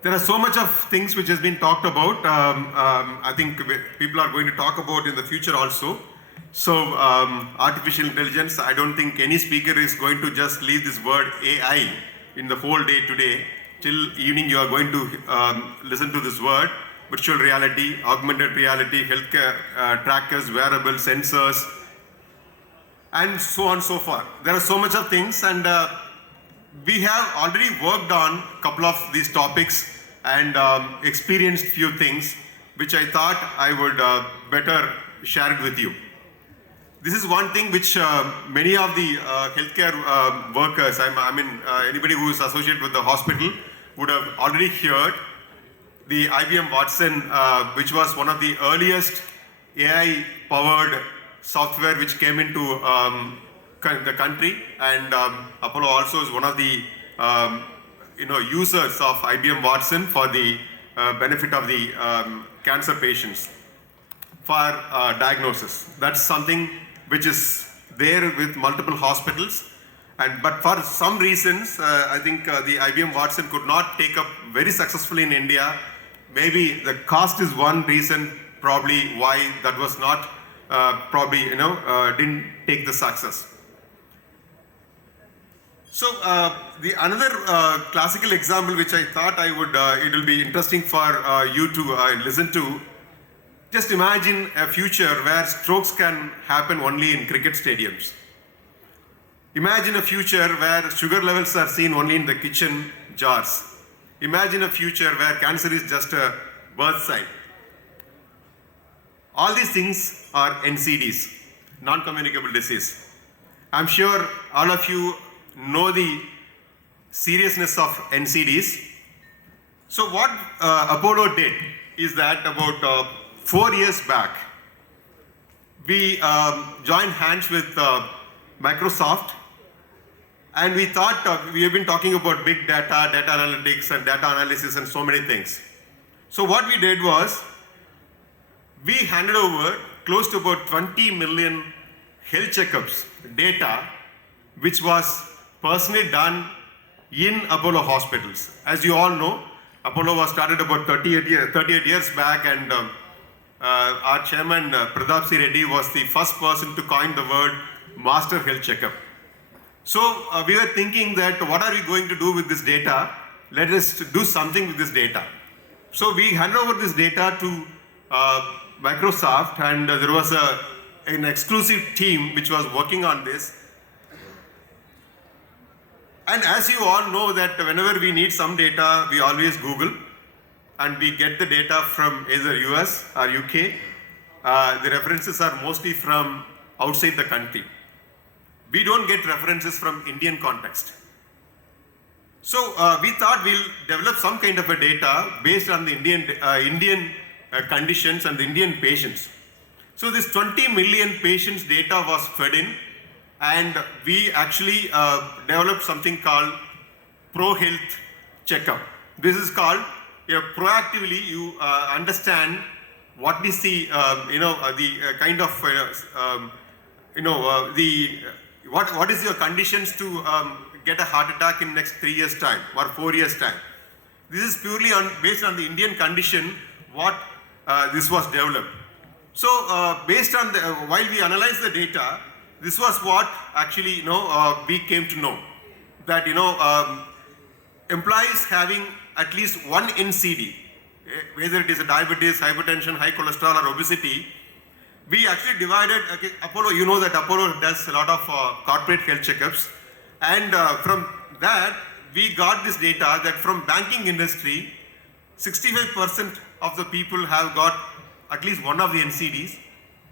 There are so much of things which has been talked about. I think people are going to talk about in the future also. So artificial intelligence, I don't think any speaker is going to just leave this word AI in the whole day today. Till evening you are going to listen to this word: virtual reality, augmented reality, healthcare trackers, wearables, sensors, and so on and so forth. There are so much of things, and we have already worked on a couple of these topics and experienced few things which I thought I would better share it with you. This is one thing which many of the healthcare workers, anybody who is associated with the hospital would have already heard. The IBM Watson, which was one of the earliest AI-powered software which came into the country, and Apollo also is one of the users of IBM Watson for the benefit of the cancer patients for diagnosis. That's something which is there with multiple hospitals, but for some reasons, I think the IBM Watson could not take up very successfully in India. Maybe the cost is one reason, probably why that was not didn't take the success. So the another classical example which I thought I would, it will be interesting for you to listen to. Just imagine a future where strokes can happen only in cricket stadiums. Imagine a future where sugar levels are seen only in the kitchen jars. Imagine a future where cancer is just a birth sign. All these things are NCDs, non-communicable disease. I'm sure all of you know the seriousness of NCDs. So what Apollo did is that about 4 years back, we joined hands with Microsoft, and we thought, we have been talking about big data, data analytics and data analysis and so many things. So what we did was, we handed over close to about 20 million health checkups data, which was personally done in Apollo hospitals. As you all know, Apollo was started about 38 years back, and our chairman Pratap C. Reddy was the first person to coin the word master health checkup. So we were thinking that what are we going to do with this data? Let us do something with this data. So we handed over this data to Microsoft, and there was an exclusive team which was working on this. And as you all know that whenever we need some data, we always Google, and we get the data from either US or UK. The references are mostly from outside the country. We don't get references from Indian context. So we thought we'll develop some kind of a data based on the Indian conditions and the Indian patients. So this 20 million patients data was fed in, and we actually developed something called Pro Health Checkup. This is called proactively you understand what is the kind of what is your conditions to get a heart attack in next 3 years time or 4 years time. This is purely based on the Indian condition what this was developed. So based on the while we analyze the data, this was what actually we came to know that employees having at least one NCD, whether it is a diabetes, hypertension, high cholesterol or obesity, we actually divided, Apollo, you know that Apollo does a lot of corporate health checkups, and from that we got this data that from banking industry, 65% of the people have got at least one of the NCDs.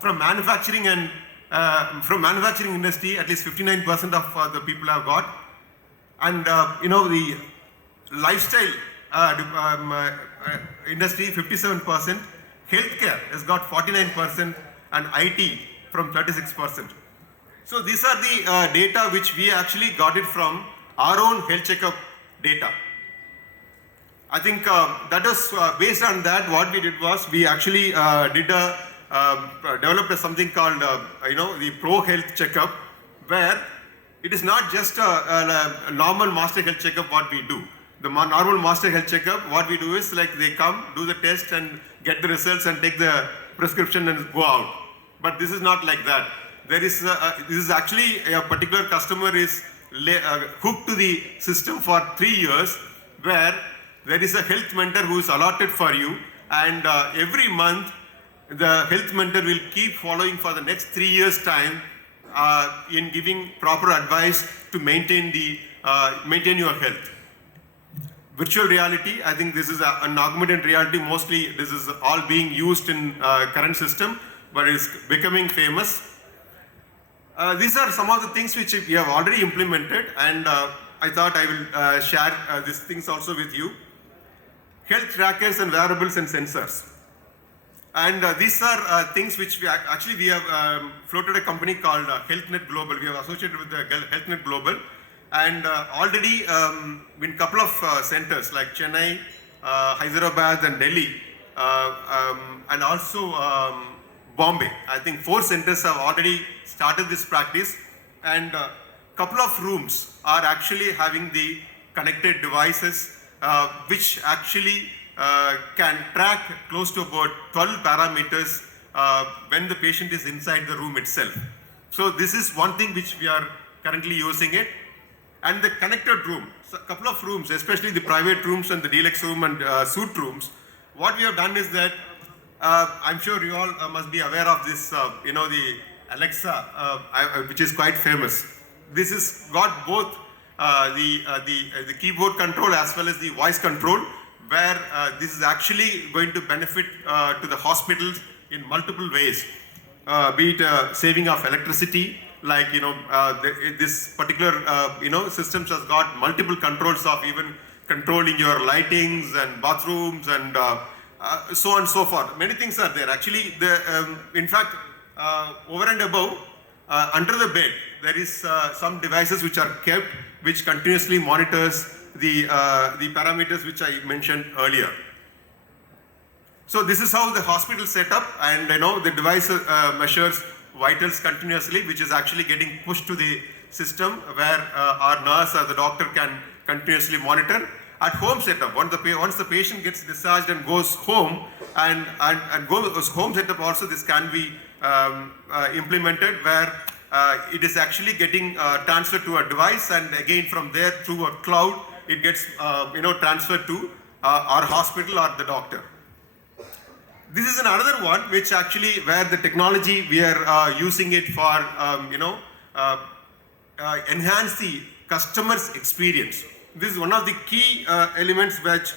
From manufacturing and from manufacturing industry, at least 59% of the people have got, and the lifestyle industry 57%, healthcare has got 49%, and IT from 36%. So these are the data which we actually got it from our own health checkup data. I think that was based on that. What we did was we actually developed something called the Pro Health Checkup, where it is not just a normal master health checkup what we do. the normal master health checkup, what we do is like they come, do the test and get the results and take the prescription and go out. But this is not like that. There is this is actually a particular customer is hooked to the system for 3 years, where there is a health mentor who is allotted for you, and every month the health mentor will keep following for the next 3 years time in giving proper advice to maintain your health. Virtual reality, I think this is an augmented reality. Mostly this is all being used in current system, but it's becoming famous. These are some of the things which we have already implemented, and I thought I will share these things also with you. Health trackers and wearables and sensors. And these are things which we have floated a company called Healthnet Global. We have associated with the Healthnet Global, and already in a couple of centers like Chennai, Hyderabad and Delhi, and also Bombay. I think 4 centers have already started this practice, and a couple of rooms are actually having the connected devices which actually can track close to about 12 parameters when the patient is inside the room itself. So this is one thing which we are currently using it. And the connected room, so a couple of rooms, especially the private rooms and the deluxe room and suite rooms, what we have done is that I'm sure you all must be aware of this, the Alexa, which is quite famous. This has got both the keyboard control as well as the voice control, where this is actually going to benefit to the hospitals in multiple ways, be it saving of electricity, like this particular systems has got multiple controls of even controlling your lightings and bathrooms and so on and so forth. Many things are there. Actually, in fact, over and above, under the bed, there is some devices which are kept, which continuously monitors the parameters which I mentioned earlier. So this is how the hospital set up, and the device measures vitals continuously, which is actually getting pushed to the system where our nurse or the doctor can continuously monitor. At home setup, once the patient gets discharged and goes home, and goes home setup also, this can be implemented, where it is actually getting transferred to a device, and again from there through a cloud it gets transferred to our hospital or the doctor. This is another one which actually where the technology we are using it for enhance the customer's experience. This is one of the key elements which